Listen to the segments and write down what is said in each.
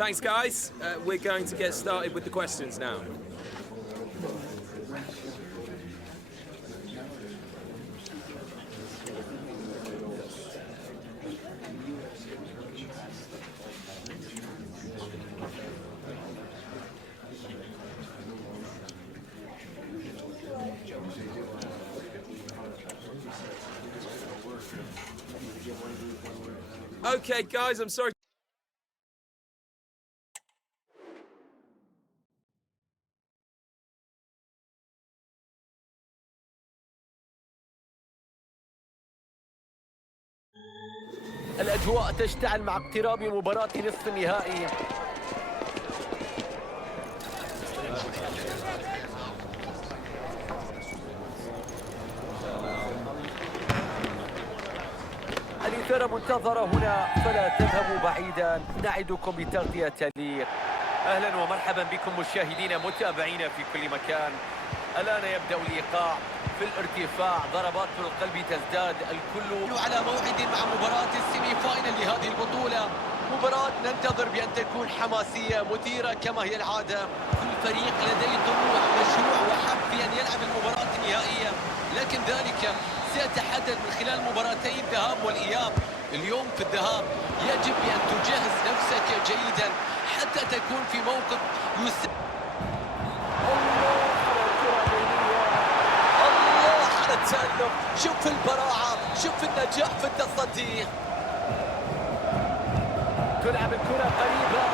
Thanks, guys. We're going to get started with the questions now. Okay, guys, I'm sorry. الأجواء تشتعل مع اقتراب مباراة نصف النهائي. الإثارة منتظرة هنا فلا تذهبوا بعيدا، نعدكم بتغطية تليق. أهلا ومرحبا بكم مشاهدينا متابعينا في كل مكان. الآن يبدأ الإيقاع في الارتفاع، ضربات القلب تزداد، الكل على موعد مع مباراة السيمي فاينل لهذه البطولة. مباراة ننتظر بأن تكون حماسية مثيرة كما هي العادة. كل فريق لديه طموح مشروع وحب في أن يلعب المباراة النهائية، لكن ذلك سيتحدد من خلال مباراتي الذهاب والإياب. اليوم في الذهاب يجب أن تجهز نفسك جيدا حتى تكون في موقف الله على التألق، شوف البراعة، شوف النجاح في التصدي. تلعب الكرة قريبة،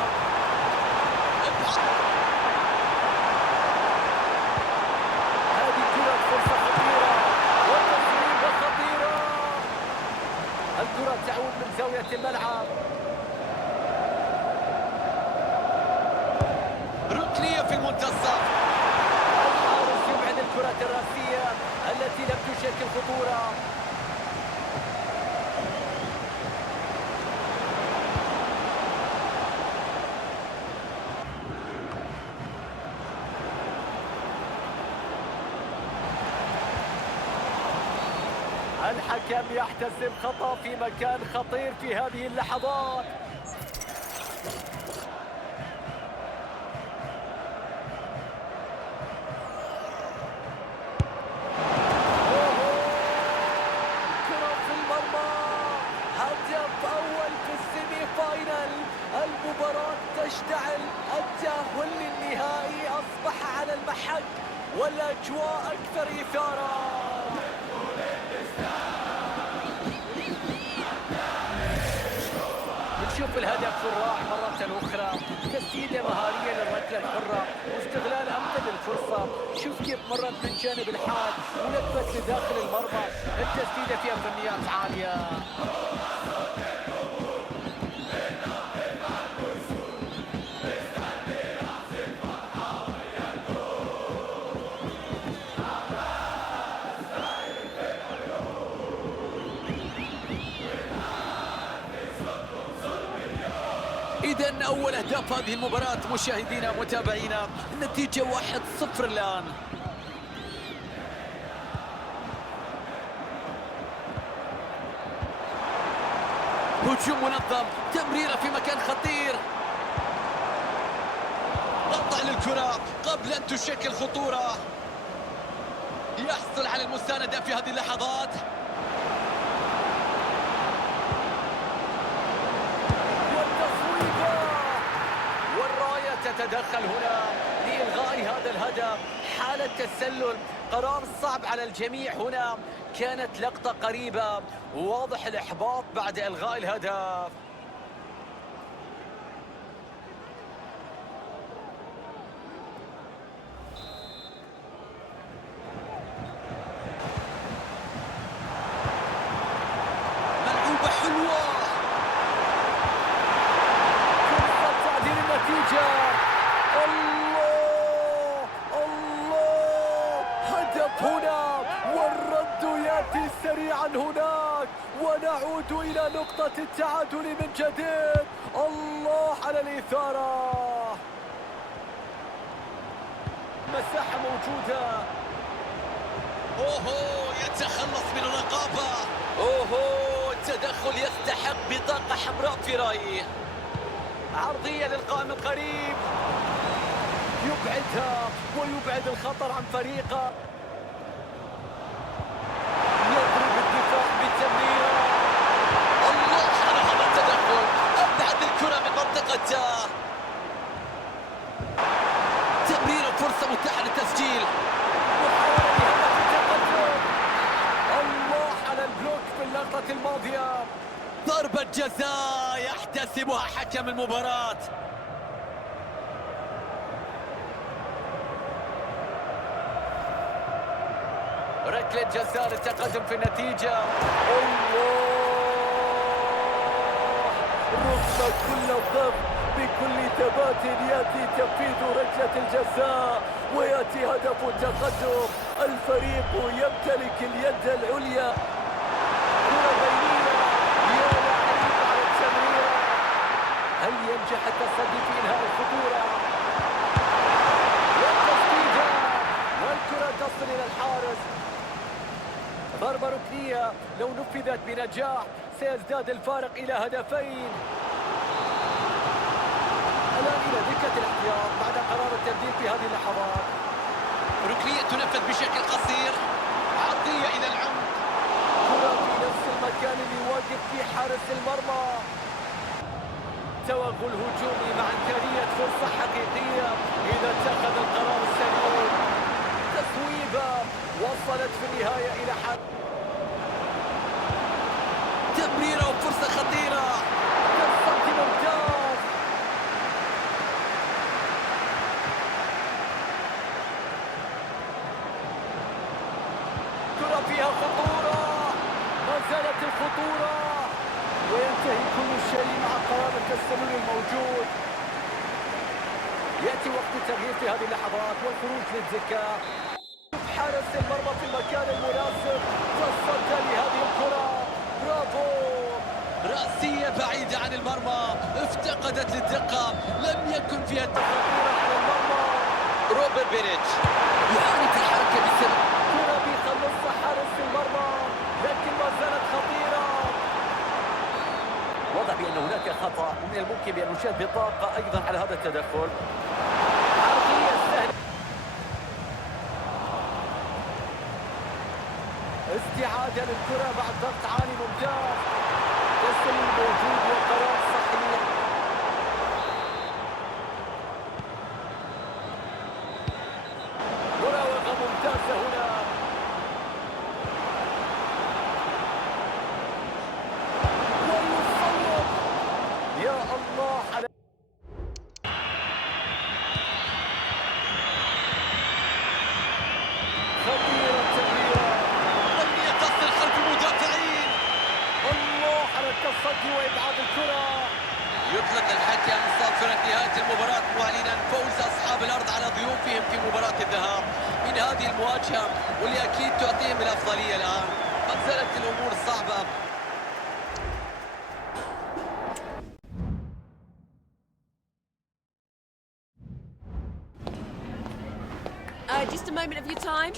هذه الكرة فرصة خطيرة وتصويبة خطيرة. الكرة تعود من زاوية الملعب، ركنية في المنتصف. الحارس يبعد الكرة الراسية التي لم تشكل خطورة. الحكم يحتسب خطأ في مكان خطير في هذه اللحظات. كرة في المرمى، هدف أول في السيمي فاينل. المباراة تشتعل، التأهل للنهائي أصبح على المحك والأجواء أكثر إثارة. نشوف الهدف الرائع مرة أخرى، تسديدة مهارية للركلة الحرة واستغلال أمثل للفرصة. شوف كيف مرت من جانب الحاد ولفت لداخل المرمى، التسديدة فيها فنيات عالية. إذن أول أهداف هذه المباراة مشاهدينا متابعينا، النتيجة 1-0 الآن. هجوم منظم، تمريرة في مكان خطير، قطع للكرة قبل أن تشكل خطورة. يحصل على المساندة في هذه اللحظات. تتدخل هنا لإلغاء هذا الهدف. حالة تسلل، قرار صعب على الجميع هنا. كانت لقطة قريبة، واضح الإحباط بعد إلغاء الهدف. ملعوبة حلوة، فرصة تعديل النتيجة. الله الله، هدف هنا والرد يأتي سريعا هناك، ونعود إلى نقطة التعادل من جديد. الله على الإثارة، مساحة موجودة. أوهو، يتخلص من الرقابة. أوهو، التدخل يستحق بطاقة حمراء في رأيي. عرضية ركلة للقائم القريب، يبعدها ويبعد الخطر عن فريقه. يضرب الدفاع بالتمريرة. الله على هذا التدخل، أبعد الكرة من منطقته. تمريرة، فرصة متاحة للتسجيل. محاولة لهدف التقدم. الله على البلوك في اللقطة الماضية. ضربة جزاء يحتسبها حكم المباراة. ركلة جزاء للتقدم في النتيجة. الله، رغم كل الضغط بكل ثبات يأتي تنفيذ ركلة الجزاء ويأتي هدف التقدم. الفريق يمتلك اليد العليا. كرة بينية، يا لعيب على التمريرة. هل ينجح التصدي في إنهاء الخطورة؟ والتسديدة والكرة تصل إلى الحارس. ضربة ركنية لو نفذت بنجاح سيزداد الفارق إلى هدفين. الآن إلى دكة الاحتياط بعد قرار التبديل في هذه اللحظات. ركنية تنفذ بشكل قصير، عرضية إلى العمق. كرة في نفس المكان اللي واقف فيه حارس المرمى. توغل هجومي مع إمكانية فرصة حقيقية إذا اتخذ القرار السليم. تسويبة وصلت في النهاية إلى حد. تمريرة وفرصة خطيرة. تصدي ممتاز. كرة فيها خطورة، ما زالت الخطورة، وينتهي كل شيء مع قرار التسلل الموجود. يأتي وقت التغيير في هذه اللحظات والخروج للزكاة. حارس المرمى في المكان المناسب، تصدى لهذه الكرة. برافو، رأسية بعيدة عن المرمى، افتقدت للدقة، لم يكن فيها التخطير على المرمى. روبرت بيريتش يعاني في الحركة بسبب كرة بيخلصها حارس المرمى، لكن ما زالت خطيرة. وضع بأن هناك خطأ، ومن الممكن بأن نشاهد بطاقة أيضا على هذا التدخل. عرضية سهلة، استعادة للكرة بعد ضغط عالي ممتاز. تسلل موجود وقرار صحيح. مراوغة ممتازة هنا. ويصوب، يا الله على خطيرة التمريرة. بينية تصل خلف المدافعين. الله على التصدي وإبعاد الكرة. يطلق الحكم صافرة نهاية المباراة معلنا فوز أصحاب الأرض على ضيوفهم في مباراة الذهاب من هذه المواجهة، واللي أكيد تعطيهم الأفضلية الآن. ما زالت الأمور صعبة. Just a moment of your time.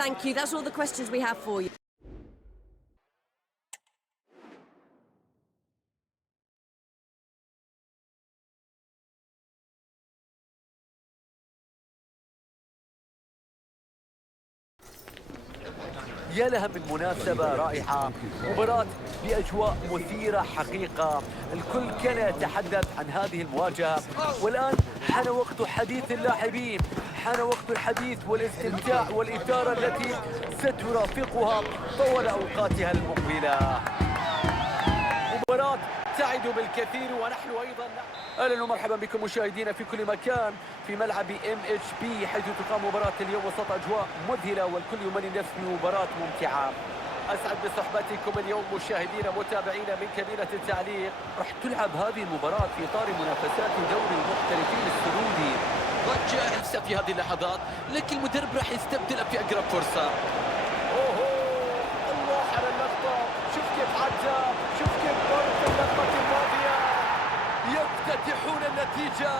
Thank you. That's all the questions we have for you. يا لها من مناسبة رائعة، مباراة بأجواء مثيرة حقيقة. الكل كان يتحدث عن هذه المواجهة، والآن حان وقت حديث اللاعبين، حان وقت الحديث والاستمتاع والإثارة التي سترافقها طوال أوقاتها المقبلة. مباراة تعد بالكثير ونحن أيضا. أهلا ومرحبا بكم مشاهدينا في كل مكان في ملعب MHP، حيث تقام مباراة اليوم وسط أجواء مذهلة والكل يمني نفسه مباراة ممتعة. أسعد بصحبتكم اليوم مشاهدينا متابعينا من كابينة التعليق. راح تلعب هذه المباراة في إطار منافسات دوري المحترفين السعودي. رجع نفسه في هذه اللحظات، لكن المدرب راح يستبدله في أقرب فرصة. أوه الله على اللقطة، شوف كيف عدى، شوف كيف مر في اللقطة الماضية. يفتتحون النتيجة،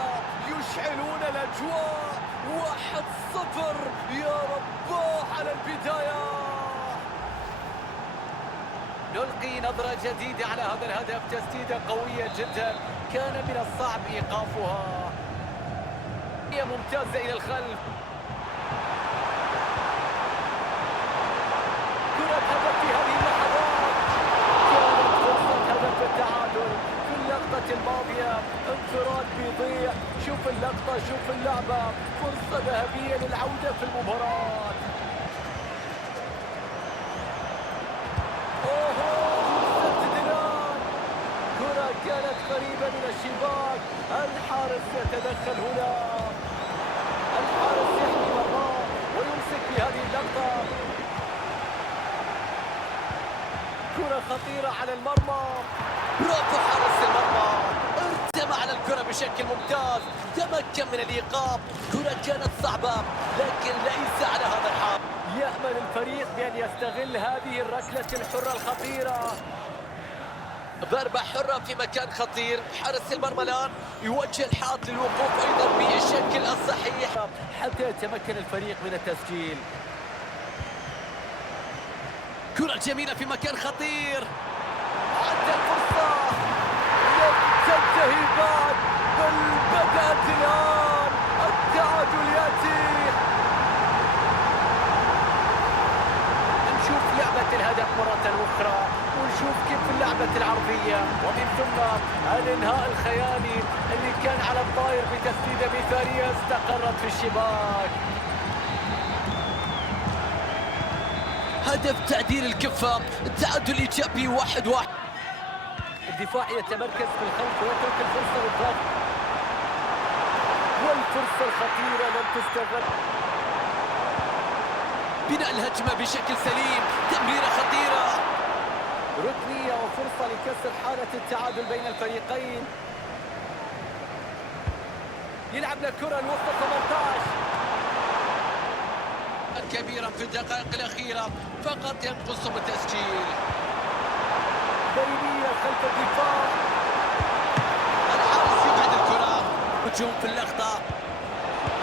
يشعلون الأجواء. 1-0. يا رباه على البداية. نلقي نظرة جديدة على هذا الهدف. تسديدة قوية جدا، كان من الصعب إيقافها. هي ممتازة إلى الخلف. كرة هدف في هذه اللحظات. كانت فرصة هدف التعادل في اللقطة الماضية. انفراد بيضيع. شوف اللقطة، شوف اللعبة، فرصة ذهبية للعودة في المباراة. كرة كانت قريبة من الشباك. الحارس يتدخل هنا. الحارس يحمي مرماه ويمسك بهذه اللقطة. كرة خطيرة على المرمى. برافو حارس المرمى، ارتمى على الكرة بشكل ممتاز، تمكن من الإيقاف. كرة كانت صعبة لكن ليس على هذا الحال. يأمل الفريق بأن يستغل هذه الركلة الحرة الخطيرة. ضربة حرة في مكان خطير. حارس المرمى الآن يوجه الحائط للوقوف أيضا بالشكل الصحيح حتى يتمكن الفريق من التسجيل. كرة جميلة في مكان خطير. عدت الفرصة، لم تنتهي بعد، بل بدأت الآن. التعادل يأتي. نشوف لعبة الهدف مرة أخرى، ونشوف كيف اللعبة العرضية، ومن ثم الإنهاء الخيالي اللي كان على الطاير بتسديدة مثالية استقرت في الشباك. هدف تعديل الكفة، التعادل الإيجابي 1-1. الدفاع يتمركز في الخلف ويترك الفرصة للضغط، والفرصة الخطيرة لم تستغل. بناء الهجمة بشكل سليم، تمريرة خطيرة، ركنية وفرصة لكسر حالة التعادل بين الفريقين. يلعب لكرة الوسط 18. كبيرا في الدقائق الأخيرة، فقط ينقصهم التسجيل. بينية خلف الدفاع. الحارس يبعد الكرة، هجوم في اللقطة،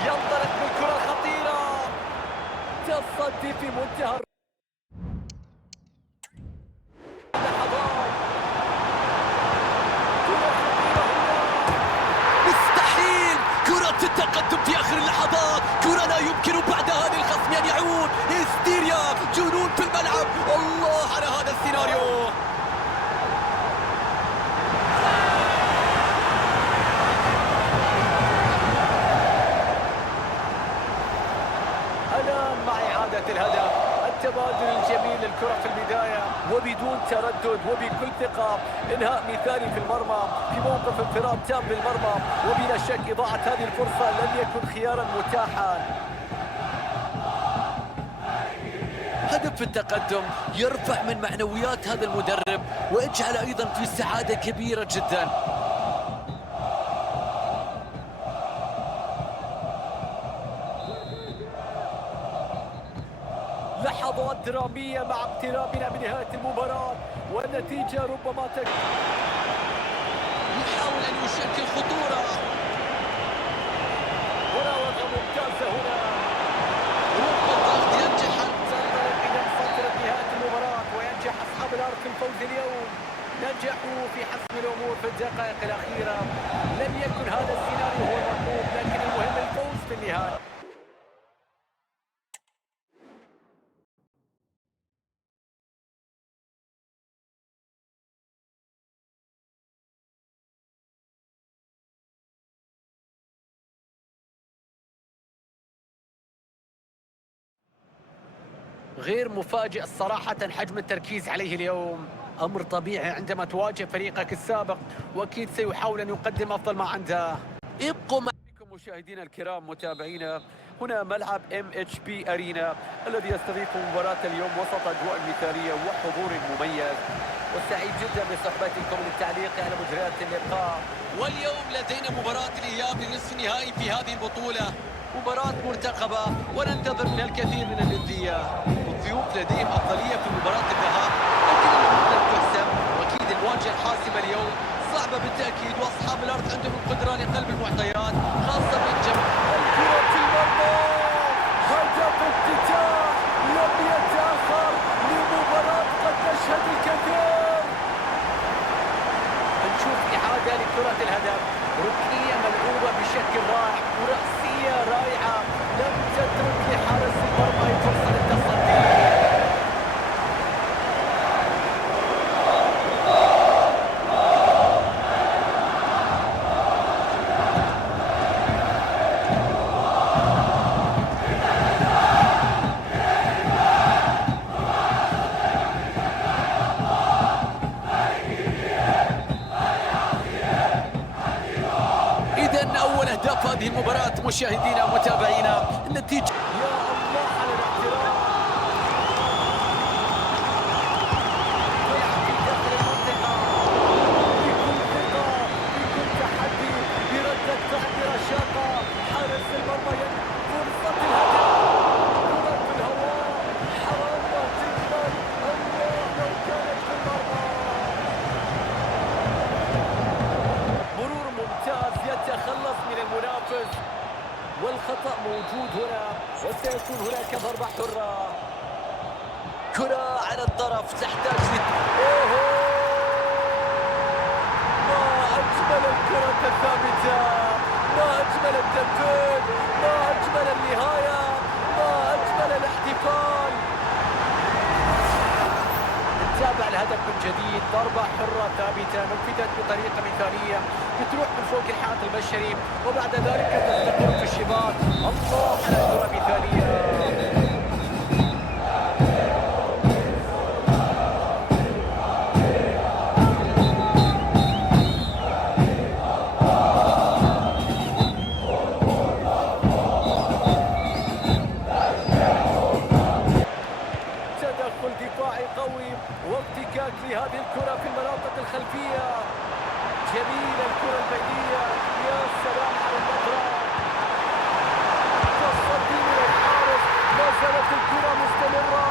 ينطلق بالكرة الخطيرة. تصدي في منتهى اللحظات. كرة خطيرة هنا. مستحيل كرة التقدم في آخر اللحظات. كرة لا يمكن بعدها للخصم أن يعود. هستيريا، جنون في الملعب. الله على هذا السيناريو. الآن مع إعادة الهدف، التبادل الجميل للكرة في البداية وبدون تردد وبكل ثقة. إنهاء مثالي في المرمى في موقف انفراد تام بالمرمى، وبلا شك إضاعة هذه الفرصة لم يكن خيارا متاحا. هدف التقدم يرفع من معنويات هذا المدرب ويجعل أيضا في سعادة كبيرة جدا. لحظات درامية مع اقترابنا من نهاية المباراة، والنتيجة ربما يحاول أن يشكل خطورة. مراوغة ممتازة هنا. الضغط ينجح. تنطلق إلى فترة نهاية المباراة، وينجح أصحاب الأرض في الفوز اليوم. نجحوا في حسم الأمور في الدقائق الأخيرة. لم يكن هذا السيناريو هو المطلوب، لكن المهم الفوز في النهاية. غير مفاجئ صراحة حجم التركيز عليه اليوم. أمر طبيعي عندما تواجه فريقك السابق، وأكيد سيحاول أن يقدم أفضل ما عنده. ابقوا معكم مشاهدينا الكرام متابعينا. هنا ملعب MHP أرينا الذي يستضيف مباراة اليوم وسط أجواء مثالية وحضور مميز، وسعيد جدا بصحبتكم للتعليق على مجريات اللقاء. واليوم لدينا مباراة الإياب لنصف النهائي في هذه البطولة، مباراة مرتقبة وننتظر منها الكثير من الندية. الضيوف لديهم أفضلية في مباراة الذهاب، لكن الأمور لن تحسم، وأكيد المواجهة الحاسمة اليوم صعبة بالتأكيد، وأصحاب الأرض عندهم القدرة لقلب المعطيات خاصة بالجمع. الكرة في المرمى، هدف افتتاح لم يتأخر لمباراة قد تشهد الكثير. نشوف إعادة لكرة الهدف، ركنية ملعوبة بشكل رائع ورأسية رائعة، لم تترك لحارس المرمى فرصة للتصدي. أول أهداف هذه المباراة مشاهدينا ومتابعينا، النتيجة يا الله على الاحترام. يلعب في داخل المنطقة بكل ثقة، بكل تحدي، بردة فعل رشاقة. حارس المرمى فرصة الهدف، كرة في الهواء، حرامة تجمل. الله لو كانت في المرمى. مرور ممتاز يتخلص من المنافس، والخطأ موجود هنا وسيكون هناك ضربة حرة. كرة على الطرف تحتاج ما أجمل الكرة الثابتة، ما أجمل التنفيذ، ما أجمل النهاية، ما أجمل الاحتفال. نتابع الهدف من جديد، ضربة حرة ثابتة نفذت بطريقة مثالية، بتروح من فوق الحائط البشري وبعد ذلك تستقر في الشباك. الله على كرة مثالية. تدخل دفاعي قوي وافتكاك لهذه الكرة في المناطق الخلفية. جميلة الكرة البينية، يا سلام على المضرب. تصدي من الحارس، ما زالت الكرة مستمرة،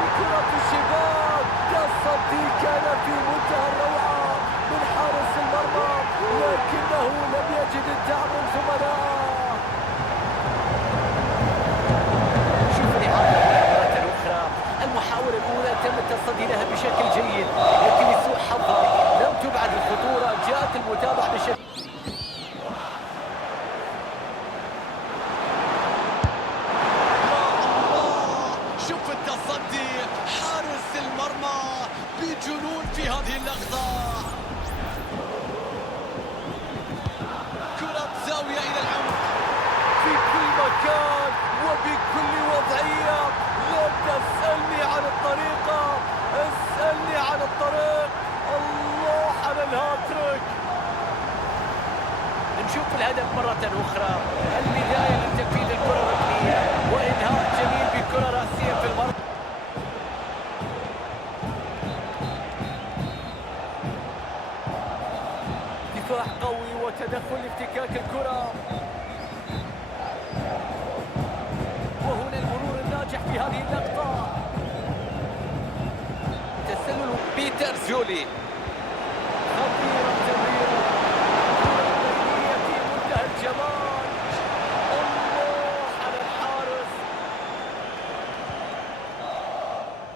الكرة في الشباك. تصدي كان في منتهى الروعة من حارس المرمى، لكنه لم يجد الدعم من زملائه. شوف الإعادة مرة أخرى، المحاولة الأولى تم التصدي لها بشكل جيد، لكن لسوء حظها لم تبعد الخطورة. جاءت المتابعة بشكل شوف التصدي، حارس المرمى بجنون في هذه اللحظة. كرة زاوية إلى العمق في كل مكان وبكل وضعية. لا تسألني عن الطريقة، اسألني عن الطريق. الله على الهاتريك. نشوف الهدف مرة أخرى، البداية من تنفيذ الكرة الركنية وإنهاء جميل بكرة رأسية في المرمى. دفاع قوي وتدخل لافتكاك الكرة، وهنا المرور الناجح في هذه اللقطة. تسلل بيتر زولي، خطيرة تمريرة، كرة بينية في منتهى الجمال. الله على الحارس.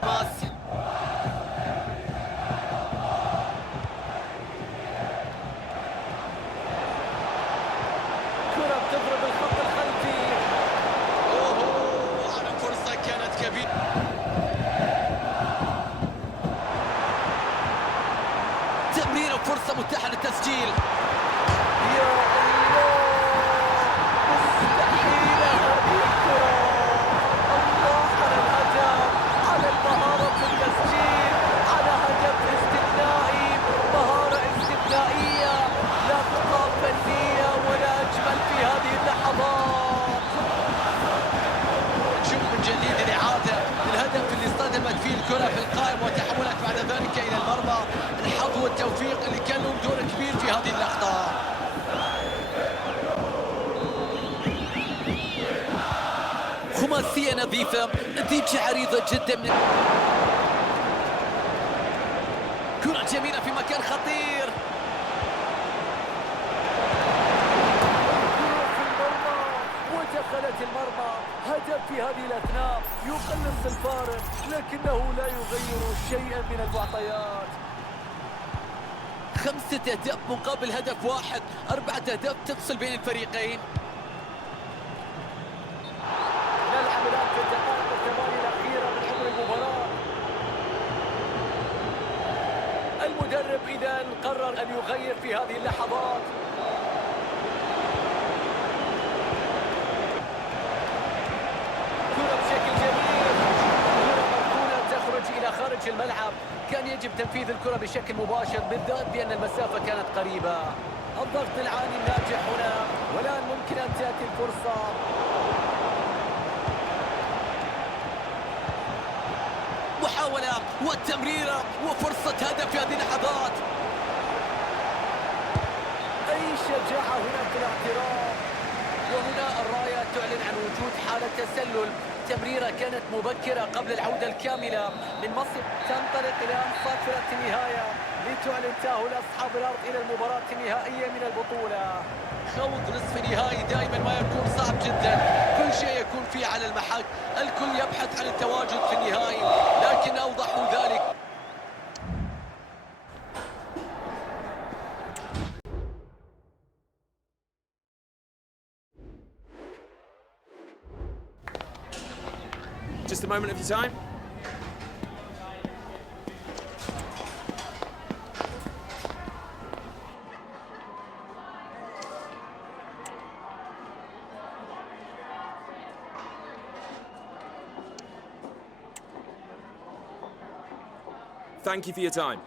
باس كرة بتضرب الخط الخلفي. على فرصة كانت كبيرة. تمريرة فرصة متاحة للتسجيل. يا الله، مستحيلة هذه الكرة. الله على الأداء، نظيفة، نتيجة عريضة جدا من كرة جميلة في مكان خطير. في المرمى ودخلت المرمى. هدف في هذه الأثناء يقلص الفارق، لكنه لا يغير شيئا من المعطيات. 5 أهداف مقابل هدف واحد، 4 أهداف تفصل بين الفريقين. نلعب الآن في الدقائق الثمانية الأخيرة من عمر المباراة. المدرب إذا قرر أن يغير في هذه اللحظات. كرة بشكل جميل، كرة مركونة تخرج إلى خارج الملعب. كان يجب تنفيذ الكرة بشكل مباشر، بالذات بأن المسافة كانت قريبة. الضغط العالي الناجح هنا، والآن ممكن أن تأتي الفرصة. محاولة والتمريرة وفرصة هدف في هذه اللحظات. أي شجاعة هنا في الاعتراف. وهنا الراية تعلن عن وجود حالة تسلل. تمريرة كانت مبكرة قبل العودة الكاملة من مصر. تنطلق الآن صافرة النهاية لتعلن تأهل أصحاب الأرض إلى المباراة النهائية من البطولة. خوض نصف نهائي دائما ما يكون صعب جدا، كل شيء يكون فيه على المحك، الكل يبحث عن التواجد في النهائي، لكن أوضح ذلك. Just a moment of your time. Thank you for your time.